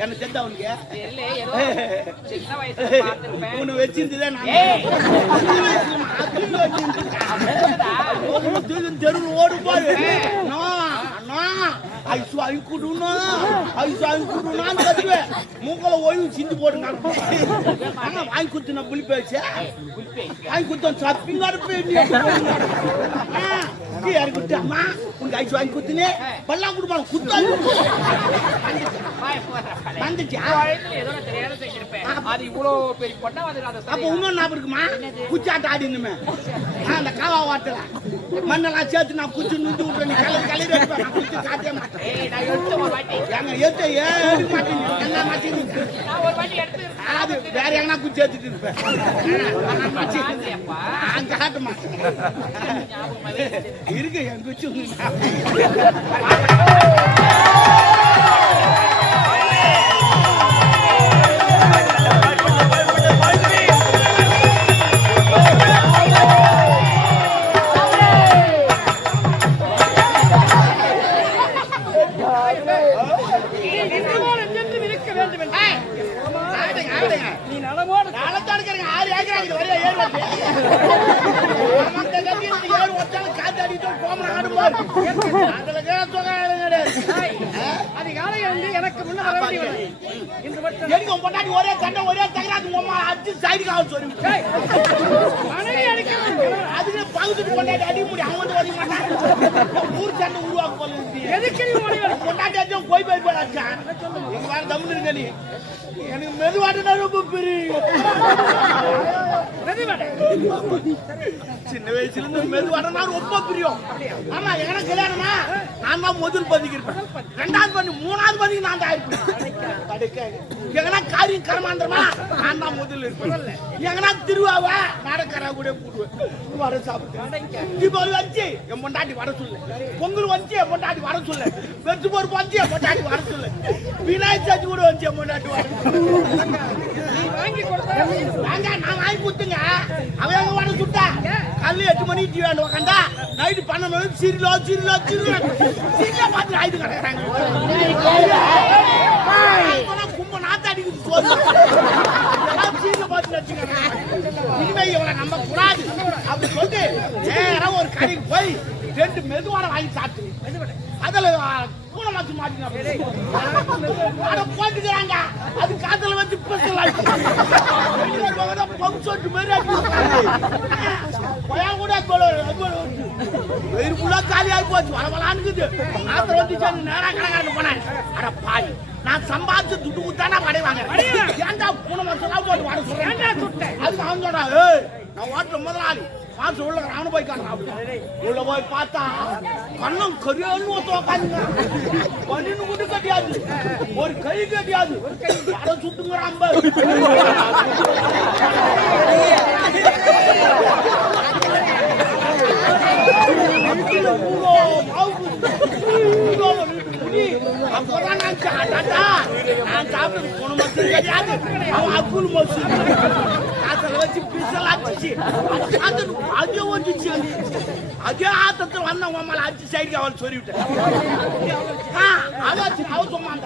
என்ன தெரிஞ்சா உனக்கு உன்னை வச்சிருந்துதான் தெருவில் ஓடு போய் ஐசு அங்குடுனான்னு கத்துவேன். மூக்கல ஓய்வு சிந்து போட்டு வாங்கி குத்து நான் புளி பேச்சு வாங்கி குத்தோம் சப்பிங்காரு யாரு குத்து அம்மா உனக்கு ஐசு வாங்கி குத்துனே பல்லாம் கொடுப்பாங்க குத்தா அப்ப இன்னொன்னு ஞாபகம் இருக்குமா குச்சாட்ட ஆடினுமே அந்த காவா வாட்டல மண்ணெல்லாம் சேர்த்து நான் குச்சி நுந்து விட்டு நீ கலர் கலர் எடுப்பேன் நான் குச்சி காட்டே மாட்டேன் அது வேற எங்கன்னா குச்சி எடுத்துட்டு இருப்பேன் காட்ட மாட்டேன் இருக்கு என் குச்சி ஒரே தண்டை ஒரே தகராது அடிச்சு சைடு காவல் சொல்லி அதுக்கு பகுதிட்டு கொண்டாடி அடிக்க முடியும் அவன் வந்து ஒதுக்க மாட்டான் ஊர் சண்டை உருவாக்க போல கொண்டாடி அடிச்சோம் போய் போய் போய் அடிச்சான் நீங்க வேற தமிழ் இருக்க நீ எனக்கு மெதுவாட்டுனா ரொம்ப பெரிய சின்ன வயசுல இருந்து மெதுவாட்டனா ரொம்ப பிரியம். ஆமா எங்கன்னா கல்யாணமா நான் தான் முதல் பதிக்கு இருப்பேன், ரெண்டாவது பண்ணி மூணாவது பதிக்கு நான் தான் இருப்பேன். எங்கன்னா காரியம் கரமாந்திரமா நான் தான் முதல் இருப்பேன். எங்கன்னா திருவாவா நாடக்காரா கூட போடுவேன் வர சாப்பிட்டு தீபாவளி வச்சு என் பொண்டாட்டி வர சொல்லு, பொங்கல் வச்சு என் பொண்டாட்டி வர சொல்லு, வெற்றி பொறுப்பு வச்சு என் பொண்டாட்டி வர சொல்லு, விநாயகர் சதுர்த்தி கூட வச்சு என் பொண்டாட்டி வர நான் வாங்கி கொடுத்துங்க. அவன் எங்க வர சுட்டா காலையில் 8 மணிக்கு டிவி வேண்டு உக்காண்டா நைட்டு 12 மணிக்கு சீரியலோ பார்த்து ஆயுது கிடக்குறாங்க. கும்ப நாத்தாடிக்கு சீரியல் பார்த்து வச்சுக்கிறாங்க. இனிமே இவனை நம்ப கூடாது அப்படி சொல்லிட்டு நேரம் ஒரு கடைக்கு போய் 2 மெதுவான வாங்கி சாப்பிட்டு அதுல பூனமாச்சு மாட்டினா போட்டுக்கிறாங்க. அது காத்துல வச்சு சொட்டு மாதிரி கூட வெயிலுக்குள்ள காலி ஆகி போச்சு. வரவலான்னு ஆத்திரம் வந்து நேரம் கணக்கான்னு போனேன். அட பாய் நான் சம்பாதிச்சு துட்டு குத்தானா படைவாங்க ஏன்டா பூனமாச்செல்லாம் போட்டு வர சொல்றேன். அதுக்கு அவன் சொன்னா நான் ஓட்டுற முதலாளி மாசம் உள்ள அவனு போய் உள்ள போய் பார்த்தா கண்ணம் கரியான்னு உட்காந்து பண்ணின்னு முட்டு கட்டியாது, ஒரு கை கட்டியாது, அதை சுட்டுங்கிறான். அப்பதான் நான் சாப்பிட்டு போன மட்டும் கிடையாது. அவன் அக்குள் மோசு காசல வச்சு பிசல் அடிச்சு அதே வந்துச்சு. அதே ஆத்தத்தில் வந்த உமால அடிச்சு சைடுக்கு அவள் சொல்லிவிட்டேன். அவ சொன்னான்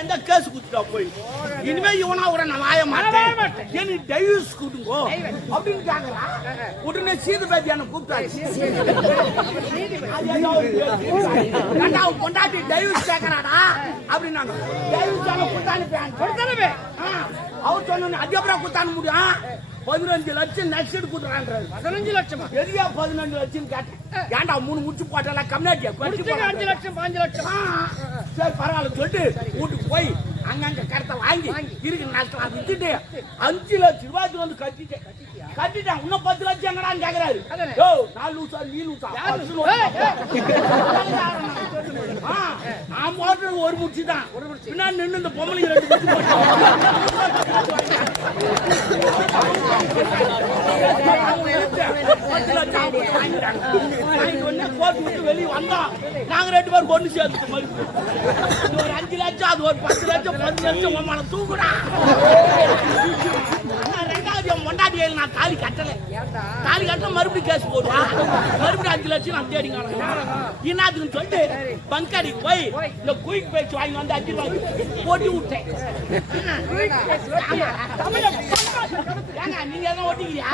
எந்த கேஸ் குத்துட்டா போய் இனிமே இவனா உட நான் வாய மாட்டேன் எனக்கு டைவர்ஸ் கூட்டுங்கோ அப்படின்னு கேட்கலாம். உடனே சீது பேத்தியான கூப்பிட்டாரு. கொண்டாட்டி டைவர்ஸ் கேட்கறாடா அப்படின்னாங்க. டைவர்ஸ் கொடுத்தானே அவர் சொன்ன அதுக்கப்புறம் கொடுத்தான முடியும். 15 லட்சம் நெக்ஸ்ட் கொடுத்துறான்றாரு. 15 லட்சமா எரியா 15 லட்சம் கேட்டேன். ஏன்டா 3 முடிச்சு போட்டல கம்மியாட்டியா 5 லட்சம் 5 லட்சம் சரி பரவாயில்ல சொல்லிட்டு வீட்டுக்கு போய் அங்கங்க கருத்தை வாங்கி இருக்கு நாட்கள் அது விட்டுட்டு 5 லட்சம் ரூபாய்க்கு வந்து கட்டிட்டான். இன்னும் 10 லட்சம் எங்கடான்னு கேக்குறாரு. நான் லூசா நீ லூசா நான் போடுறது ஒரு முடிச்சு தான் பின்னாடி நின்று இந்த பொம்பளைங்க 2 முடிச்சு வெளியே வந்தோம். நாங்க 2 பேரும் ஒண்ணு சேர்த்து ஒரு 5 லட்சம் அது ஒரு 10 லட்சம் 10 லட்சம் தூக்குடா. 2 அது என் பொண்டாட்டி நான் தாலி கட்டல தாலி கட்ட மறுபடியும் கேஸ் போடுவா மறுபடியும் 5 லட்சம் நான் தேடிங்க என்னதுன்னு சொல்லிட்டு பங்காடிக்கு போய் இந்த குயிக் பேச்சு வாங்கி வந்து 5 ரூபாய்க்கு போட்டு விட்டேன். நீங்க எல்லாம் ஓட்டிக்கிறியா?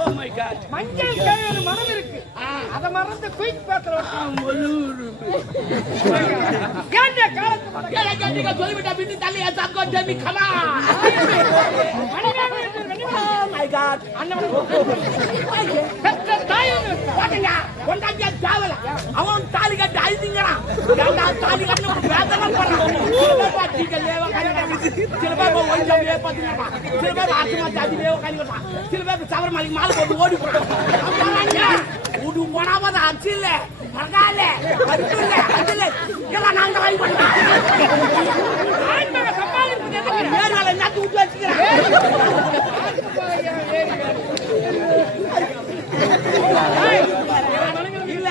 ஓ மை காட், மஞ்சள் கயிறு மரம் இருக்கு, அத மறந்து குயிக் பேப்பர் கேட்ட காலத்துல சொல்லிவிட்டா விட்டு தள்ளி தங்கோ ஜெமி கமா. மை காட், பெற்ற தாயும் போட்டங்க கொண்டாங்க தேவல அவன் தாலி கட்டி அழுதிங்கறான். ஏண்டா தாலி கட்டி வேதனை பண்றான். சில பேர் ஒய்ஜாவே பாத்தீங்களா, சில பேர் ஆத்மா ஜாதிலே உட்கார்ந்துட்டா, சில பேர் சவர மாலிக்கு மாலை போட்டு ஓடி போறாங்க. உடு போனாம அச்சு இல்ல பரகால அச்சு இல்ல அதுல எல்லாம் நாங்க வாங்கி பண்ணோம். ஆண்மக சம்பாதிப்பு எதுக்கு மேல நாத்து விட்டு வச்சுக்கிறேன். இல்ல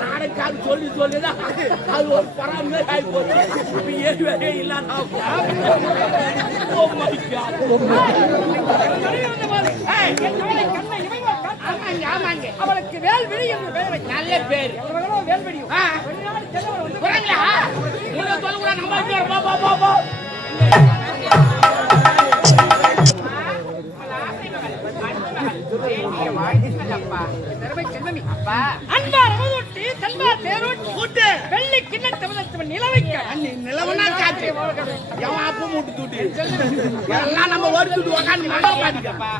நாடக்காக சொல்லி சொல்லிதான் அது ஒரு பராமே ஆகி போச்சு. இப்ப ஏழு வேலையே இல்லாத அவளுக்கு வேல்விழி என்று பெயர் வைக்க நல்ல பேர் வேல்விழியும் சொல்லக்கூடாது. நம்ம வெள்ளி கிண்ண நிலவைக்க நிலவனா காட்டு எவன் அப்ப மூட்டு தூட்டி எல்லாம் நம்ம வருத்துட்டு உக்காந்து மழை பாடிக்கப்பா.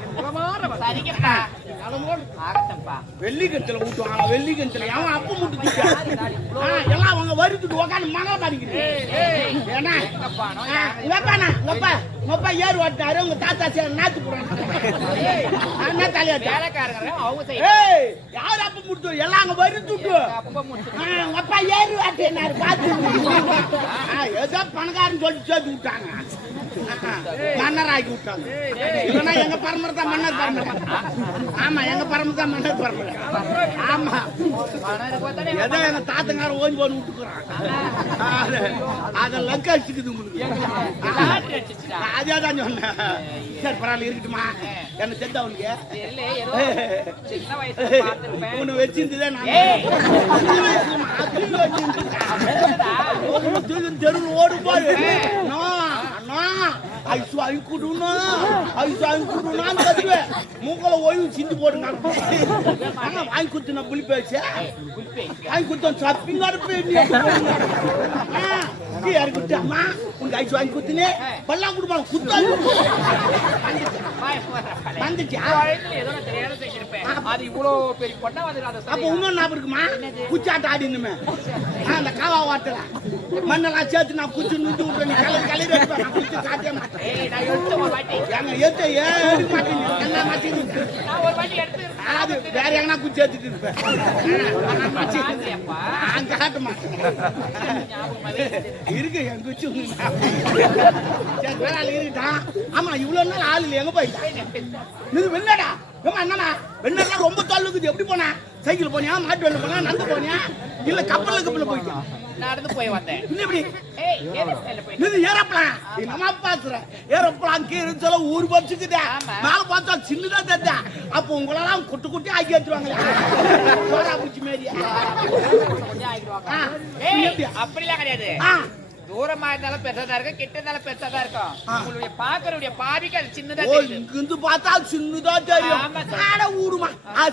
வெள்ளி கத்துல ஊட்டுவாங்க, வெள்ளி கத்துல எவன் அப்ப மூட்டு தூட்டி எல்லாம் அவங்க வருத்துட்டு உக்காந்து மழை பாடிக்கிறேன். ஏன்னா உங்கப்பா ஏறு ஓட்டினாரு, உங்க தாத்தா சேர் நாத்து போடுறாங்க. யாரு அப்ப முடிச்சு எல்லாம் அங்க வருத்துட்டு உங்க அப்பா ஏறு வாட்டினாரு பார்த்து ஏதோ பணக்காரன்னு சொல்லி சேர்த்து விட்டாங்க, மன்னர் ஆக்கி விட்டாங்க. இல்லைன்னா எங்க பரம்பரை தான் மன்னர் பரம்பரை. ஆமா எங்க பரம்பரை தான் மன்னர் பரம்பரை. ஆமா ஏதோ எங்க தாத்தங்கார ஓஞ்சி போட்டு விட்டுக்குறாங்க. அத லக்க அடிச்சுக்குது உங்களுக்கு. அதே தான் சொன்னேன். சரி பரவாயில்ல இருக்கட்டுமா, என்ன தெரிஞ்ச அவனுக்கு ஒண்ணு வச்சிருந்ததே தெருவில் ஓடு பாரு. ஐசு வாங்கி கத்துவேன். மூக்கல ஓய்வு சிந்து போடுங்க. வாங்கி கொடுத்து நான் புளி பேச வாங்கி கொடுத்தோம் சப்பிங்காடு யாரு கொடுத்து அம்மா உனக்கு ஐசு வாங்கி கொடுத்துனே பல்லாம் கொடுப்பாங்க குத்தா வந்துச்சு. அப்ப இன்னொன்னு ஞாபகம் இருக்குமா, குச்சாட்டம் ஆடினுமே அந்த காவா வாட்டல மண்ணெல்லாம் சேர்த்து நான் குச்சி நின்று விட்டுறேன். கலர் கலர் நான் குச்சி காட்டே மாட்டேன். அது வேற எங்கன்னா குச்சி எடுத்துட்டு இருப்பேன். காட்ட மாட்டேன் இருக்கு என் குச்சி இருக்கிட்டான். ஆமா இவ்வளவு நாள் ஆள் இல்லை, எங்க போயிட்டான் வெள்ளடா என்னடா வெண்ணெல்லாம் ரொம்ப தொல்லுக்குது. எப்படி போனா, சைக்கிள் போனியா, மாட்டு வண்டி போனா, நடந்து போனியா, இல்ல கப்பல்ல போயிட்டா? நடந்து போய் வந்தேன். எப்படி ஏரோப்ளான் நம்ம பாக்குற ஏரோப்ளான் கீழே சொல்ல ஊர் பச்சுக்குதா மேல பார்த்தா சின்னதா தெரிஞ்சா அப்ப உங்களெல்லாம் குட்டி குட்டி ஆக்கி வச்சிருவாங்க. அப்படிலாம் கிடையாது, தூரமா இருந்தாலும் பெருசா இருக்கும், கிட்ட இருந்தாலும் பெருசா தான் இருக்கும். உங்களுடைய பாக்குறவுடைய பாதிக்கு அது சின்னதா தெரியும். இங்கிருந்து பார்த்தா சின்னதா தெரியும். ஊருமா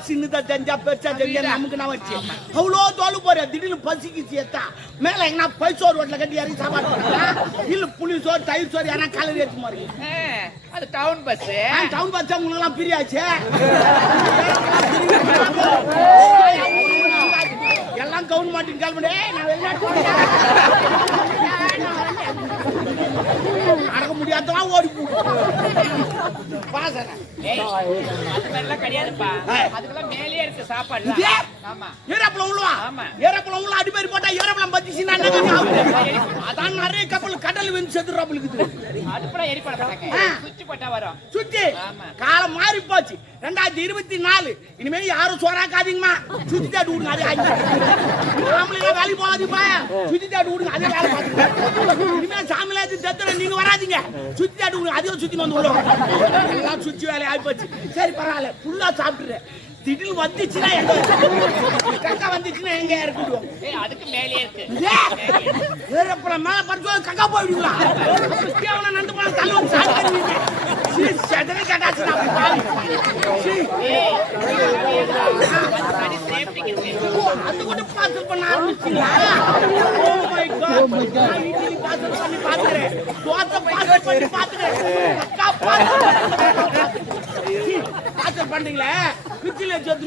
சின்னதா தெரிஞ்சா பெருசா தெரிஞ்சா நமக்கு நான் வச்சு அவ்வளோ தோல் போற. திடீர்னு பசிக்கு சேர்த்தா மேல எங்கன்னா பைசோர் ரோட்ல கட்டி இறங்கி சாப்பாடு இல்ல புளி சோறு தயிர் சோறு ஏன்னா கலர் ஏற்ற மாதிரி. அது டவுன் பஸ். டவுன் பஸ் உங்களுக்கு எல்லாம் பிரியாச்சு. எல்லாம் கவர்மெண்ட் கிளம்பிடு நான் வெளிநாட்டு அடக்க முடியாதெல்லாம் ஓடி கிடையாதுப்பா, அதுக்கெல்லாம் மேலே இருக்கு சாப்பாடு. ஏரோப்ள உள்ளவா ஏரோப்ள உள்ள அடிப்பேரி போட்டா ஏரோப்ளம் பத்திச்சுன்னா அதான் நிறைய கப்பல் கடல் வந்து செத்துறாப்புல இருக்குது. அதுப்பெல்லாம் எரி பண்ண சுத்தி போட்டா வரும். சுத்தி காலம் மாறி போச்சு 2024. இனிமே யாரும் சோறாக்காதீங்கம்மா, சுத்தி தாட்டு விடுங்க. அதே நாமளே வேலைக்கு போகாதீப்பா, சுத்தி தாட்டு விடுங்க. அதே வேலை பார்த்துங்க. இனிமே சாமியில பார்த்து தத்துற நீங்க வராதீங்க. சுத்தி ஆட்டு அதிகம் சுத்தி வந்து உள்ள எல்லாம் சுத்தி வேலையை ஆயிப்போச்சு. சரி பரவாயில்ல ஃபுல்லா சாப்பிட்டுறேன். திடீர்னு வந்துச்சுன்னா எங்க கக்கா வந்துச்சுன்னா எங்க இருக்கட்டும். அதுக்கு மேலே இருக்கு. அப்புறம் மேல பறிச்சு கக்கா போயிடுங்களா? கேவலம் நண்டு போன தள்ளு வந்து சாப்பிடுறீங்க. செதறி கட்டாச்சு நான் பாவி. அது கூட பார்சல் பண்ண ஆரம்பிச்சீங்களா? Oh my God. நான் இட்லி பார்சல் பண்ணி பாத்துறேன். தோசை பார்சல் பண்ணி பாத்துறேன். கக்கா பார்சல் பண்றீங்களே கிச்சில ஜோத்து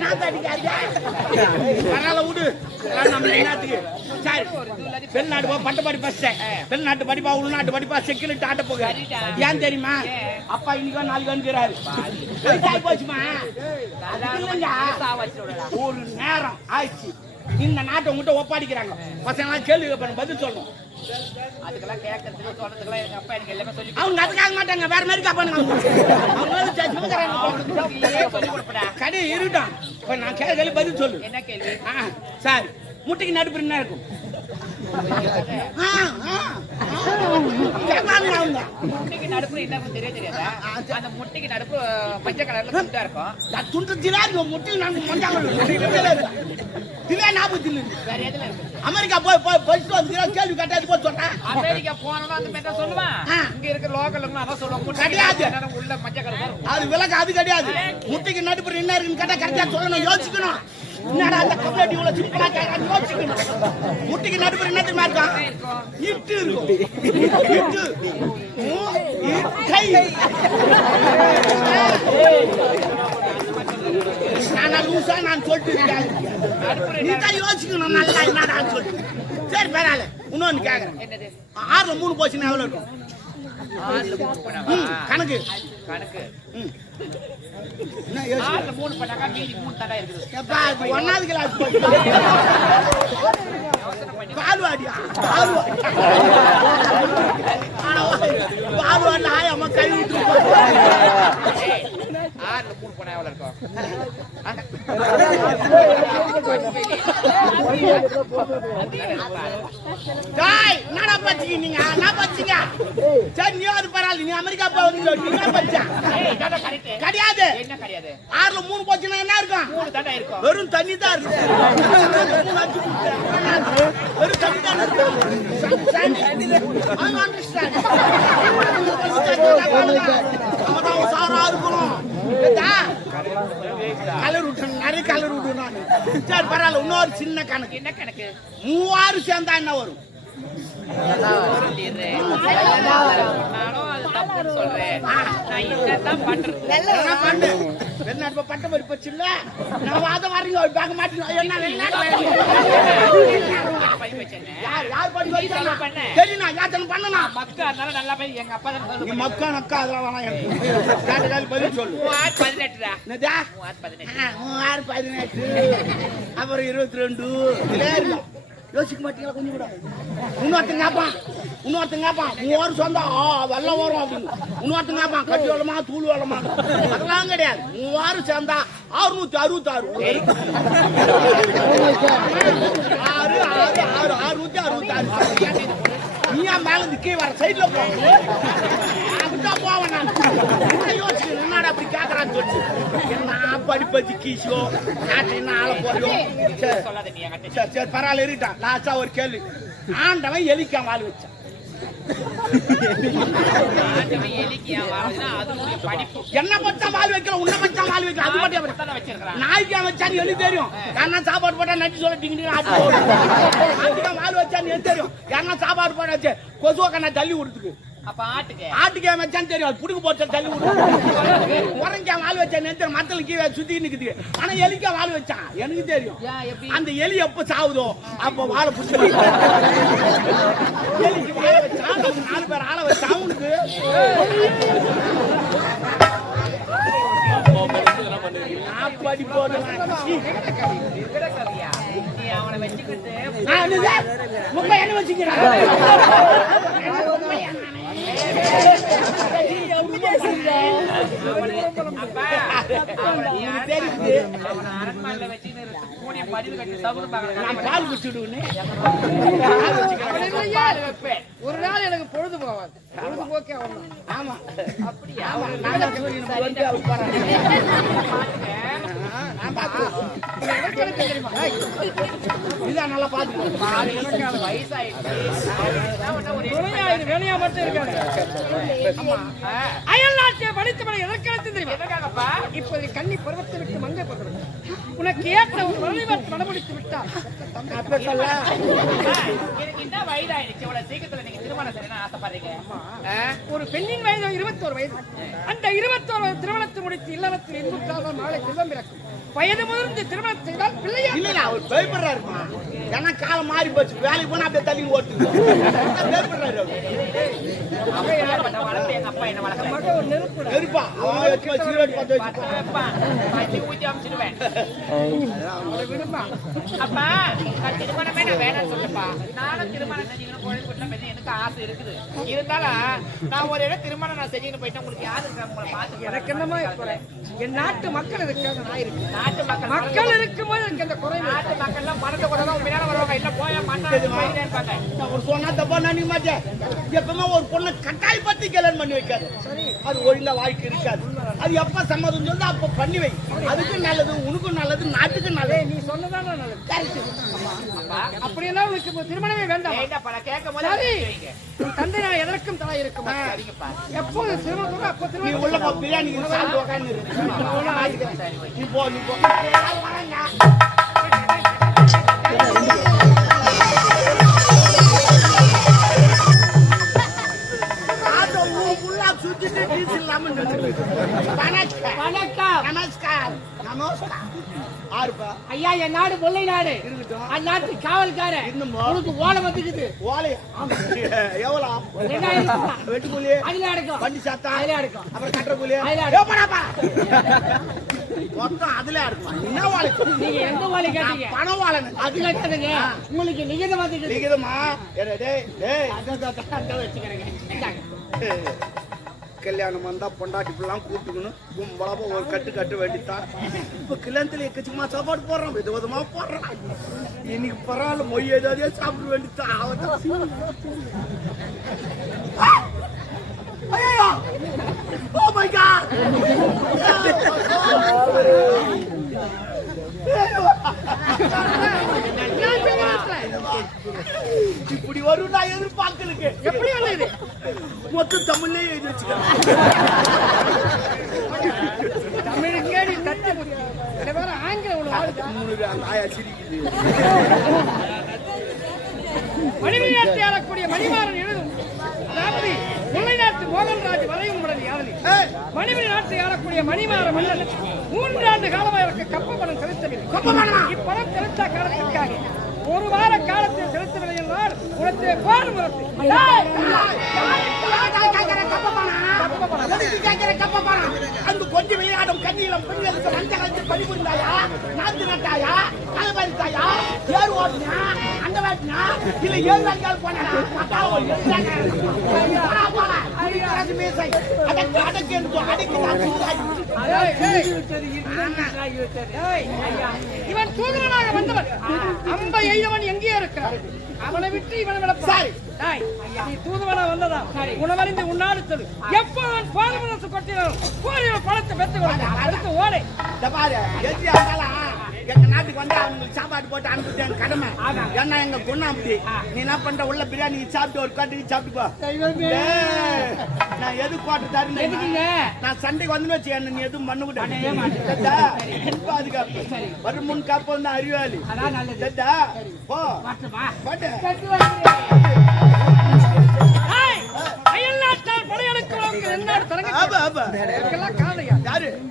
நான் தடிக்காதே. பரவாயில்ல விடு. நம்ம என்னத்துக்கு சரி வெளிநாட்டு போ பட்டப்பாடி பஸ் வெளிநாட்டு படிப்பா உள்நாட்டு படிப்பா செக்யூரிட்டி ஆட்ட போக ஏன் தெரியுமா? அப்பா இன்னைக்கோ நாளைக்கு வந்துக்கிறாரு. போச்சுமா ஒரு நேரம் ஆயிடுச்சு. இந்த நாட்டை உங்ககிட்ட ஒப்பாடிக்கிறாங்க. பசங்க கேள்வி பதில் சொல்லணும். அதுக்கெல்லாம் கேட்கறதுக்கு சொல்றதுக்கெல்லாம் எங்க அப்பா எனக்கு எல்லாமே சொல்லி அவங்க அதுக்காக மாட்டாங்க. வேற மாதிரி காப்பானுங்க. கடை இருட்டான். இப்ப நான் கேள்வி பதில் சொல்லு. என்ன கேள்வி? சார் முட்டைக்கு நடுப்பு என்ன இருக்கும்? முட்டைக்கு நடுப்பு என்ன தெரியாதா? அந்த முட்டைக்கு நடுப்பு பச்சை கலர்ல துண்டா இருக்கும். துண்டு திலா முட்டையில் நான் வேற எதுல இருக்கு? அமெரிக்கா போய் படிச்சுட்டு வந்து கேள்வி கட்டாது போய் சொல்றேன். அமெரிக்கா போனா அந்த மாதிரி சொல்லுவான். இங்க இருக்கிற லோக்கல் அதான் சொல்லுவாங்க. கிடையாது உள்ள மஞ்சள் கலர் அது விளக்கு அது கிடையாது. முட்டைக்கு நடுப்பு என்ன இருக்குன்னு கேட்டா கரெக்டா சொல்லணும். யோசிக்கணும். என்னடா அந்த கம்ப்ளைண்ட் இவ்வளவு சிம்பிளா கேட்கறாங்க யோசிக்கணும். முட்டைக்கு நடுப்பு என்ன தெரியுமா இருக்கும்? இட்டு இருக்கும். இட்டு கை நான் லூசா நான் சொல்லிட்டு இருக்கேன். நீ தான் யோசிக்கணும் நல்லா என்னடா சொல்லிட்டு. சரி பரவாயில்ல. இன்னொன்னு கேக்குறேன். 6ல 3 போச்சுன்னா எவ்வளவு இருக்கும்? கணக்கு கணக்கு என்ன யோசி? 6ல 3 பண்ணாக்கா மீதி 3 தடை இருக்குது. எப்பா இது 1வது கிளாஸ் போச்சு. பால்வாடியா? பால்வாடி ஆயா அம்மா கை விட்டு 6ல 3 பண்ணா எவ்வளவு இருக்கும்? என்னடா பச்சீங்க நீங்க? என்ன பச்சீங்க? சரி நீ அது பரவாயில்ல. நீ அமெரிக்கா போய் நீங்க பச்சா கிடையாது. என்ன கிடையாது? 6ல 3 போச்சுன்னா என்ன இருக்கும்? 3 தடை இருக்கும். வெறும் தண்ணி தான் இருக்கு. வெறும் தண்ணி தான் இருக்கு. I understand. அவன் சாரா இருக்கணும். கலர் விட்டு நிறைய கலர் விட்டு நான் சரி பரவாயில்ல. இன்னொரு சின்ன கணக்கு. என்ன கணக்கு? 3 சேர்ந்தா என்ன வரும்? நானும் அது தப்புன்னு சொல்றேன். நான் என்னதான் பண்றது? பண்ணு வெளிநாட்டு பட்ட மாதிரி போச்சு இல்ல. நான் வாத வரீங்க பார்க்க மாட்டேன். என்ன வெளிநாட்டு யார் பண்ணி தெரியும்? யாத்தனை பண்ணனா மக்கா இருந்தாலும் நல்லா போய் எங்க அப்பா தான் நீ மக்கா நக்கா அதெல்லாம் வேணாம். எனக்கு பதில் சொல்லு. 18 என்னதா 18 அப்புறம் 22 யோசிக்க மாட்டீங்களா கொஞ்சம் கூட? இன்னொருத்தங்க கேட்பான் 3 சொந்தம் வெள்ளம் வரும் அப்படின்னு. இன்னொருத்தங்க கேட்பான் கட்டி வரலமா தூள் வரலமா? அதெல்லாம் கிடையாது. 3 சேர்ந்தா 666 666 நீ மேல இருந்து கீழே வர சைட்ல போவேன் நான். யோசிக்கணும் என்னடா அப்படி கேட்கறான்னு சொல்லி. என்ன படிப்பச்சு கீசோ நாட்டை என்ன ஆள போறியும். சரி சரி பரவாயில்ல இருட்டான். லாஸ்டா ஒரு கேள்வி. ஆண்டவன் எலிக்கான் வாழ் வச்சான். என்ன பச்சா வாழ் வைக்கல உன்ன பச்சா வாழ் வைக்கல அது மட்டும் நாய்க்கு வச்சான்னு எழுதி தெரியும். யாருன்னா சாப்பாடு போட்டா நட்டு சொல்லிட்டீங்க வாழ் வச்சான்னு எழுதி தெரியும். யாருன்னா சாப்பாடு போட்டாச்சு கொசுவ கண்ணா தள்ளி விடுறதுக்கு. அப்ப ஆட்டுக்கு வச்சான்னு தெரியும். அது புடுக்கு போட்டு தள்ளி விடுறது. உரங்க வாழ் வச்சான்னு மத்தல கீழே சுத்தி நிக்குது. ஆனா எலிக்க வாழ் வச்சான் எனக்கு தெரியும். அந்த எலி எப்ப சாவுதோ அப்ப வாழை புடிச்சு எலிக்கு வாழ வச்சான். 4 பேர் ஆள வச்சா அவனுக்கு படி போடுவான். அவனை வச்சுக்கிட்டு என்ன வச்சுக்கிறேன்? பால் குடிச்சுடுவேன். ஓகே ஆகணும். ஆமா அப்படியா? ஆமா நான் தான் சூரியன் வந்து அவர் போறாரு. நான் பாத்துக்கிறேன். எதற்கெடுத்து தெரியுமா? இதான் நல்லா பாத்துக்கிறேன். வயசாயிடுச்சு. துணையா இது வேலையா மட்டும் இருக்காது. அயல் நாட்டை படித்தவனை எதற்கெடுத்து தெரியுமா? எதுக்காகப்பா? இப்போது கன்னி பருவத்தை விட்டு மங்கை பருவம் உனக்கு ஏற்ற ஒரு வழிபாட்டு மனமுடித்து விட்டால் அப்ப சொல்ல எனக்கு என்ன வயதாயிடுச்சு? இவ்வளவு சீக்கிரத்துல நீங்க திருமணம் செய்யணும்னு ஆசைப்படுறீங்க? ஒரு பெண்ணின் வயது 21 வயது. அந்த 21 வயது திருமணத்தை முடித்து இல்லறத்தில் இன்புற்றால் மாலை செல்வம் பிறக்கும். வயது முதிர்ந்து திருமணம் செய்தால் பிள்ளையா இல்ல அவர் பயப்படுறாருமா. ஏன்னா காலம் மாறி போச்சு. வேலைக்கு போனா அப்படியே தள்ளி ஓட்டுங்க. பயப்படுறாரு வளர்த்து எங்க அப்பா என்ன வளர்க்கல. மக ஒரு நெருப்பு நெருப்பா அவன் வச்சு சிகரெட் பத்த வச்சு ஊத்தி அமைச்சிடுவேன். விடுமா. அப்பா நான் திருமணமே நான் வேணாம்னு சொல்லுப்பா. நானும் திருமணம் செஞ்சுக்கணும் கோயில் வீட்டுல எனக்கு ஆசை இருக்குது. இருந்தாலும் நான் ஒரு இடம் திருமணம் நான் செஞ்சுக்கணும் போயிட்டேன். உங்களுக்கு யாரு இருக்காங்க உங்களை பார்த்து? எனக்கு என்னமா இருக்கிறேன். என் நாட்டு மக்கள் இருக்காங்க, நான் இருக்கேன். நாட்டு மக்கள் மக்கள் இருக்கும்போது எனக்கு அந்த குறை இல்லை. நாட்டு மக்கள் எல்லாம் மறந்து கூட தான் பின்னால வருவாங்க. இல்ல போய மாட்டாங்க இருப்பாங்க. ஒரு சொன்னா தப்பா நினைக்க மாட்டேன். எப்பவுமே ஒரு பொண்ணை கட்டாயப்படுத்தி கல்யாணம் பண்ணி வைக்காது. அது ஒழுங்கா வாழ்க்கை இருக்காது. அது எப்ப சம்மதம் சொல்லுது அப்ப பண்ணி வை. அதுக்கும் நல்லது, உனக்கும் நல்லது, நாட்டுக்கும் நல்லது. நீ சொன்னதான நல்லது. அப்படியெல்லாம் உனக்கு இப்போ திருமணமே வேண்டாம். வேண்டாப்பா நான் கேட்கும் போது சரி, உன் தந்தை நான் எதற்கும் தலை இருக்கும். சரிங்கப்பா. எப்போது திருமணம் அப்போ நீ திருமணம் உள்ள போ, பிரியாணி சாப்பிட்டு உட்கார்ந்து இரு. நீ போ, நீ போ. ஆட்டோ ஊர் ஃபுல்லா சுத்திட்டு டீசல் இல்லாம நின்னுட்டு. வணக்கம். நமஸ்கார். நமஸ்கார். ஆறுப்பா. ஐயா, என் நாடு முல்லை நாடு. இருக்கட்டும். அந்நாட்டு காவல்காரன் இன்னுமா? உனக்கு ஓலை வந்துக்குது. ஓலையா? எவ்வளோ? 2000 ரூபாய். வெட்டுக்கூலி, அதுல அடக்கம். வண்டி சாத்தா, அதுல அடக்கம். அப்புறம் கட்டுற கூலி, அதுல அடக்கம். ஏப்படாப்பா. மொத்தம் அதுல இருக்குமா? என்ன ஓலை? நீங்க எந்த ஓலை கேட்டீங்க? பணம் ஓலை. அது கேட்டதுங்க. உங்களுக்கு நிகிதம் வந்துக்குது. நீங்கதம்மா. டேய் டேய் அதை வச்சுக்கிறேங்க. இந்தாங்க. கல்யாணம் வந்தா பொண்டாட்டி பிள்ளாம் கூப்பிட்டுக்கணும். கும்பலாப்ப ஒரு கட்டு கட்ட வேண்டித்தான். இப்ப கல்யாணத்துல எக்கச்சக்கமா சாப்பாடு போடுறோம், விதவிதமா போடுறோம். இன்னைக்கு பரவாயில்ல, மொய் ஏதாவது சாப்பிட வேண்டித்தான். ஐயோ, ஓ மை காட். இப்படி வரும் நான் எதிர்பார்க்கலுக்கு. எப்படி வந்தது? மொத்தம் தமிழ்லயே எழுதி வச்சுக்கிறேன். தமிழுக்கே நீ கட்ட முடியாது. சில பேர் ஆங்கிலம் ஒண்ணு வாழ்க்கை. அந்த ஆயா சிரிக்குது. மணிமணி நாட்டை ஆளக்கூடிய மணிமாறன் எழுதும். அதாவது முல்லை நாட்டு மோகன்ராஜ் வரையும் உடனே யாரு? மணிமணி நாட்டை ஆளக்கூடிய மணிமாற மன்னன் 3 ஆண்டு காலமாக எனக்கு கப்ப பணம் செலுத்தவில்லை. இப்பணம் செலுத்த காலத்திற்காக ஒரு வார காலத்தில் செலுத்தவில்லை என்றால் உனக்கு கோடு மரத்து. அந்த கொஞ்சம் விளையாடும் கண்ணியிலும் பெண்களுக்கு மஞ்சள் அஞ்சு பணிபுரிந்தாயா, நாத்து நட்டாயா, கலபரித்தாயா, ஏறு ஓட்டினா, அந்த வாட்டினா, இல்ல ஏழு நாட்கள் போனா அடக்கி இவன் தூதரனாக வந்தவன். அம்பை எய்தவன் எங்கே இருக்கிறான்? அவனை விட்டு இவனை விடப்பாரு. நீ தூதுவனா வந்ததா உணவறிந்து உன்னாடு சொல்லு. எப்போ அவன் பாரமரசு கொட்டினாலும் போரில் பணத்தை பெற்று அடுத்து ஓடை. எங்க நாட்டுக்கு வந்தா அவங்களுக்கு சாப்பாடு போட்டு அனுப்பிட்டு எங்க கடமை. ஏன்னா எங்க பொண்ணு அப்படி. நீ என்ன பண்ற, உள்ள பிரியாணி சாப்பிட்டு ஒரு கட்டுக்கு சாப்பிட்டுப்போ. நான் எது போட்டு தருங்க, நான் சண்டைக்கு வந்து வச்சு என்ன நீ எதுவும் பண்ண கூடாது. பாதுகாப்பு வரும் முன் காப்பு வந்து அறிவாளி. போ போட்டு அயல்நாட்டால் படையெடுக்கிறவங்க என்னாடு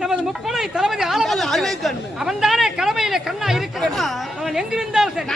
நமது முப்படை தளபதி அவன் தானே கடமையில கண்ணா இருக்க வேண்டும். அவன் எங்கிருந்தால் சரி.